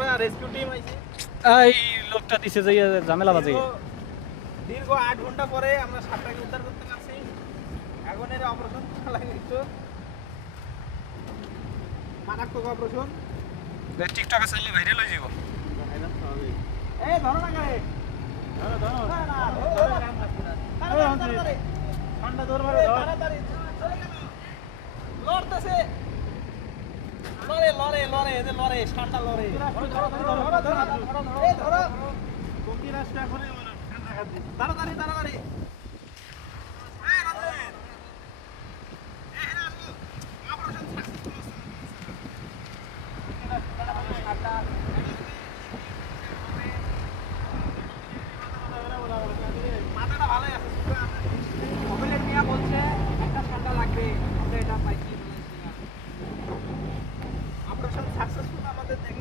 ভাই rescue team আইছে। এই লোকটা দিছে যে ঝামেলা বাজে। দীর্ঘ 8 ঘন্টা পরে আমরা সাপটাকে উদ্ধার করতে পারছি। এখন এর অপারেশন চালাইছে একটু মারাত্মক অপারেশন। টিকটকে চাইলে ভাইরাল হয়ে যাব। এই ধরো না গায়ে ধরো ধরো না না ধরো কাম করতে না তাড়াতাড়ি ঠান্ডা ধর মারো তাড়াতাড়ি চলে গেল লড়তেছে লড়ে লড়ে লড়ে এদের লড়ে ঠান্ডা লড়ে ধরো ধরো ধরো ধরো ধরো এই ধরো কোকি রাস্তা করে ঠান্ডা খাচ্ছি তাড়াতাড়ি তাড়াতাড়ি এই রঞ্জিত এই না অপারেশন সাকসেসফুল ঠান্ডা মাথাটা ভালোই আছে মোবাইলের মিয়া বলছে একটা ঠান্ডা লাগবে আমরা এটা পাইছি অপারেশন সাকসেসফুল আমাদের দেখে